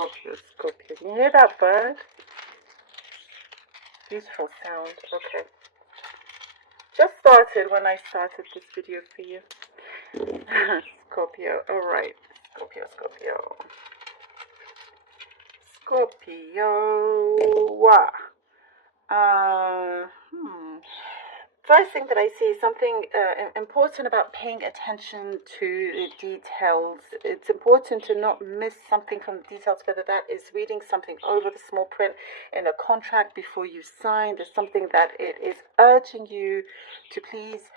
Scorpio, Scorpio. Can you hear that bird? Beautiful sound. Okay. Just started when I started this video for you. Scorpio. Alright. Scorpio, Scorpio. Scorpio. First thing that I see is something important about paying attention to the details. It's important to not miss something from the details, whether that is reading something over the small print in a contract before you sign. There's something that it is urging you to please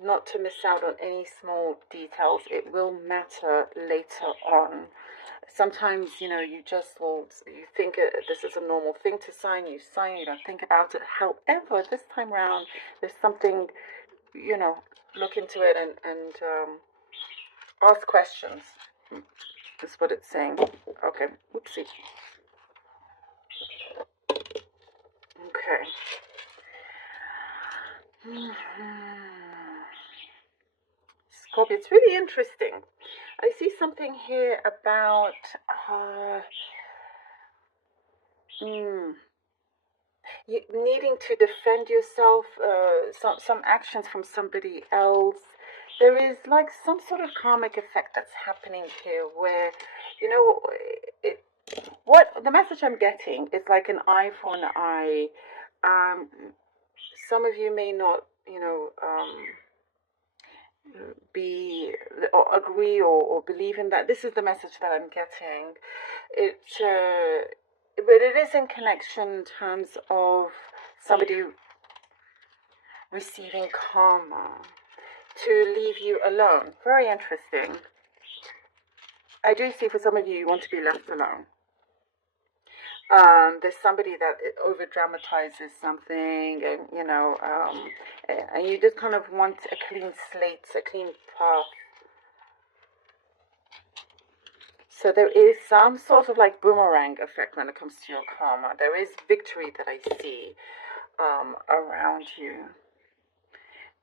not to miss out on any small details. It will matter later on. Sometimes, you think this is a normal thing to sign, you sign, you don't think about it. However, this time around, there's something, look into it and ask questions. That's what it's saying. Okay, oopsie. Okay. Scorpio, it's really interesting. I see something here about you needing to defend yourself, some actions from somebody else. There is like some sort of karmic effect that's happening here where, what the message I'm getting is like an eye for an eye. Some of you may not, be or agree or believe in that. This is the message that I'm getting. But it is in connection in terms of somebody receiving karma to leave you alone. Very interesting. I do see for some of you want to be left alone. There's somebody that over dramatizes something, and and you just kind of want a clean slate, a clean path. So there is some sort of like boomerang effect when it comes to your karma. There is victory that I see around you.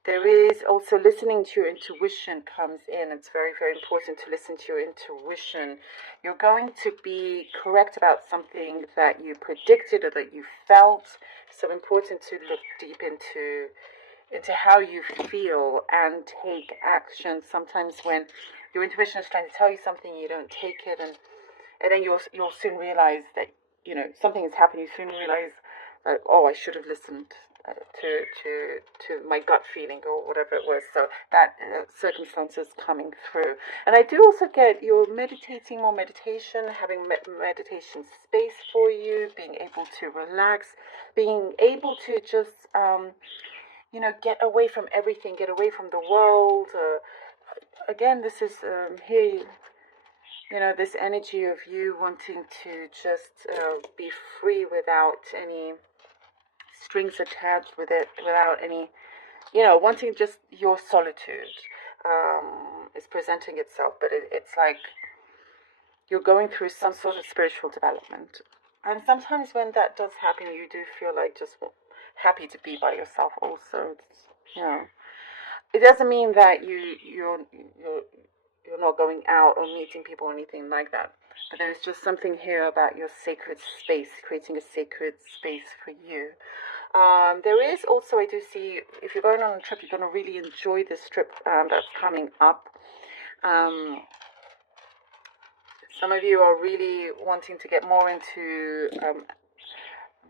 There is also listening to your intuition comes in. It's very, very important to listen to your intuition. You're going to be correct about something that you predicted or that you felt. So important to look deep into how you feel and take action. Sometimes when your intuition is trying to tell you something, you don't take it, and then you'll soon realize that something has happened. You soon realize that, oh, I should have listened to my gut feeling or whatever it was. So that circumstances coming through. And I do also get you're meditating, more meditation, having meditation space for you, being able to relax, being able to just get away from everything, get away from the world. Again, this is here, this energy of you wanting to just be free without any strings attached with it, without any, wanting just your solitude is presenting itself. But it's like you're going through some sort of spiritual development. And sometimes when that does happen, you do feel like just happy to be by yourself also. It doesn't mean that you're not going out or meeting people or anything like that. But there's just something here about your sacred space, creating a sacred space for you. There is also, I do see, if you're going on a trip, you're going to really enjoy this trip that's coming up. Some of you are really wanting to get more into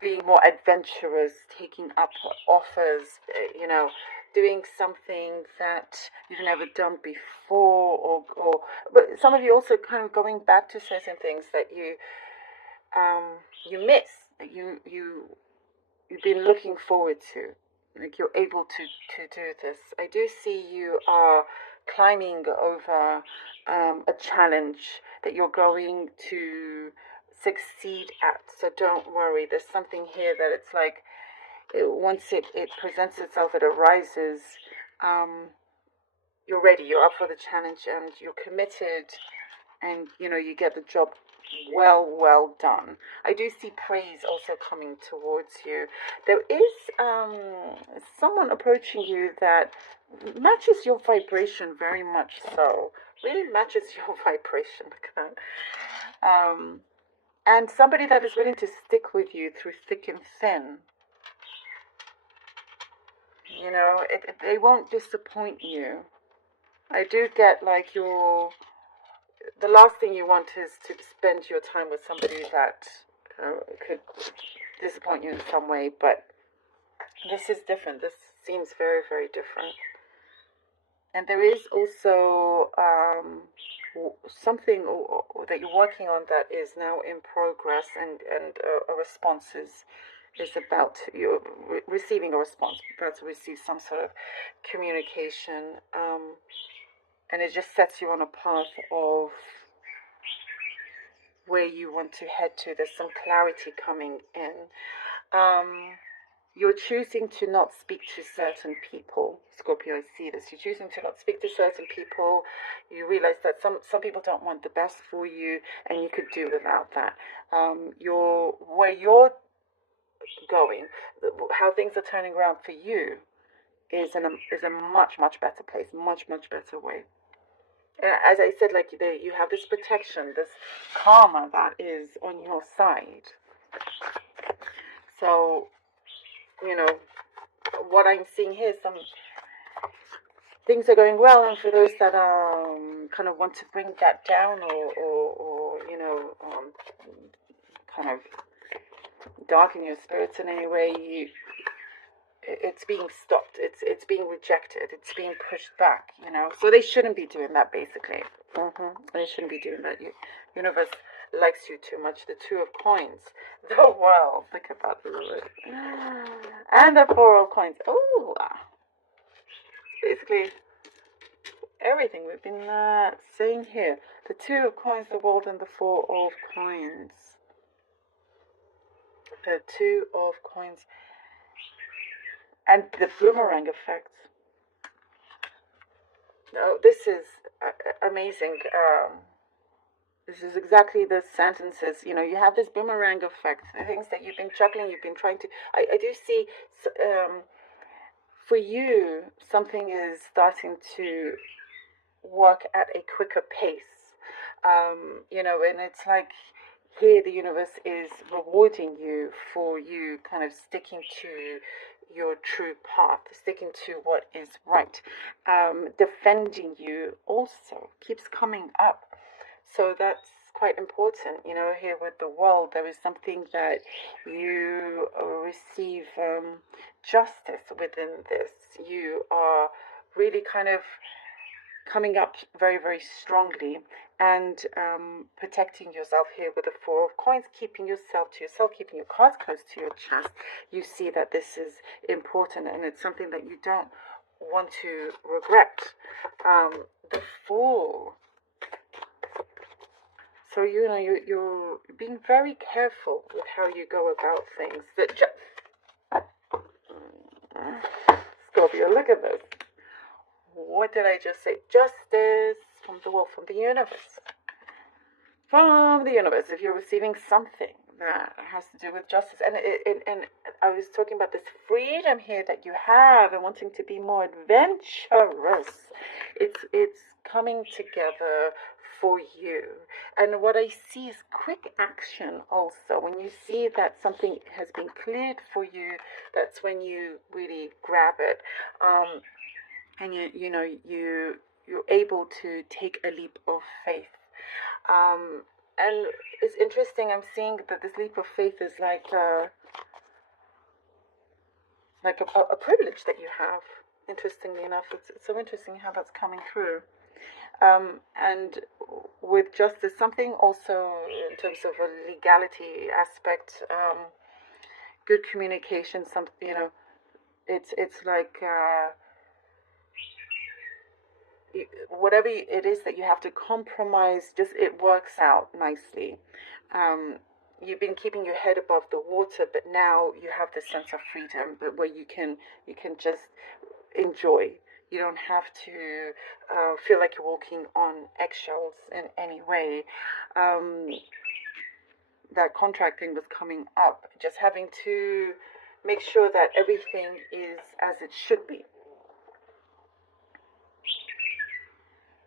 being more adventurous, taking up offers, doing something that you've never done before, but some of you also kind of going back to certain things that you miss, that you've been looking forward to. Like you're able to do this. I do see you are climbing over a challenge that you're going to succeed at. So don't worry. There's something here that it's like once it presents itself, it arises. You're ready. You're up for the challenge, and you're committed, and you get the job well done. I do see praise also coming towards you. There is someone approaching you that matches your vibration very much so. Really matches your vibration. And somebody that is willing to stick with you through thick and thin. You know, they won't disappoint you. I do get like the last thing you want is to spend your time with somebody that could disappoint you in some way, but this is different. This seems very, very different. And there is also something that you're working on that is now in progress, and a response is about you receiving a response, about to receive some sort of communication, and it just sets you on a path of where you want to head to. There's some clarity coming in. You're choosing to not speak to certain people. Scorpio, I see this. You're choosing to not speak to certain people. You realize that some people don't want the best for you, and you could do without that. Where you're going, how things are turning around for you is a much, much better place, much, much better way. And as I said, like you have this protection, this karma that is on your side. So, you know, what I'm seeing here, some things are going well, and for those that kind of want to bring that down, or you know, kind of darken your spirits in any way, it's being stopped. It's being rejected. It's being pushed back. You know, so they shouldn't be doing that. Basically, they shouldn't be doing that. Universe likes you too much. The Two of Coins, the World. Think about the Lord, and the Four of Coins. Oh, basically everything we've been saying here. The Two of Coins, the World, and the Four of Coins. The Two of Coins. And the boomerang effect. No, this is amazing. This is exactly the sentences. You know, you have this boomerang effect. The things that you've been juggling, you've been trying to. I do see. For you, something is starting to work at a quicker pace. You know, and it's like here the universe is rewarding you for you kind of sticking to your true path, sticking to what is right. Defending you also keeps coming up. So that's quite important. You know, here with the World, there is something that you receive justice within this. You are really kind of coming up very, very strongly, and protecting yourself here with the Four of Coins, keeping yourself to yourself, keeping your cards close to your chest. You see that this is important, and it's something that you don't want to regret. The Fool. So, you know, you're being very careful with how you go about things. Scorpio, look at this. What did I just say? Justice from the world, from the universe. From the universe. If you're receiving something that has to do with justice, and I was talking about this freedom here that you have, and wanting to be more adventurous. It's coming together for you. And what I see is quick action also. When you see that something has been cleared for you, that's when you really grab it. And you're able to take a leap of faith. And it's interesting, I'm seeing that this leap of faith is like a privilege that you have. Interestingly enough, it's so interesting how that's coming through. And with justice, something also in terms of a legality aspect, good communication, it's like whatever it is that you have to compromise, just it works out nicely. You've been keeping your head above the water, but now you have this sense of freedom, but where you can just enjoy. You don't have to feel like you're walking on eggshells in any way. That contract thing was coming up, just having to make sure that everything is as it should be.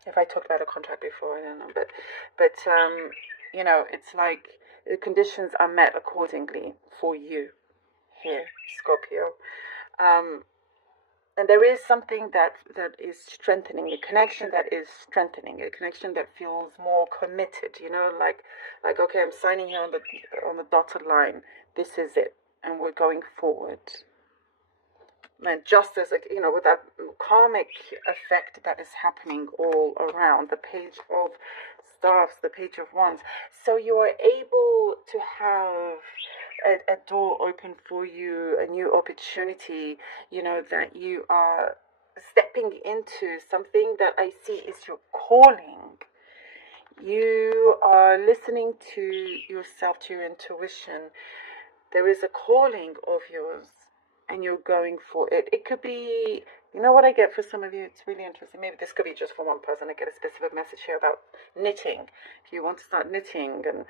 If I talked about a contract before, I don't know, but you know, it's like the conditions are met accordingly for you here, Scorpio. And there is something that is strengthening, a connection that is strengthening, a connection that feels more committed, you know, like okay, I'm signing here on the dotted line. This is it, and we're going forward. And just as, you know, with that karmic effect that is happening all around, the page of staffs, the page of wands, so you are able to have a door open for you, a new opportunity, you know, that you are stepping into, something that I see is your calling. You are listening to yourself, to your intuition. There is a calling of yours, and you're going for it. It could be, you know what I get for some of you? It's really interesting. Maybe this could be just for one person. I get a specific message here about knitting. If you want to start knitting and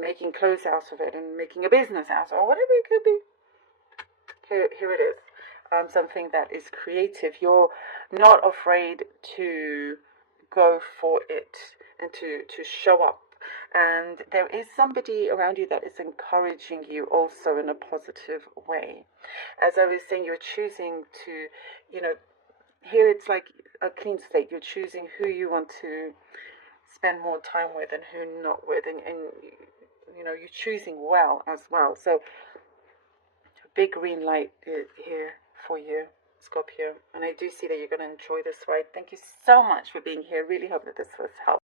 making clothes out of it and making a business out of it, or whatever it could be, here it is. Something that is creative. You're not afraid to go for it and to show up. And there is somebody around you that is encouraging you also in a positive way. As I was saying, you're choosing to, you know, here it's like a clean slate. You're choosing who you want to spend more time with and who not with. And you know, you're choosing well as well. So, a big green light here for you, Scorpio. And I do see that you're going to enjoy this ride. Thank you so much for being here. Really hope that this was helpful.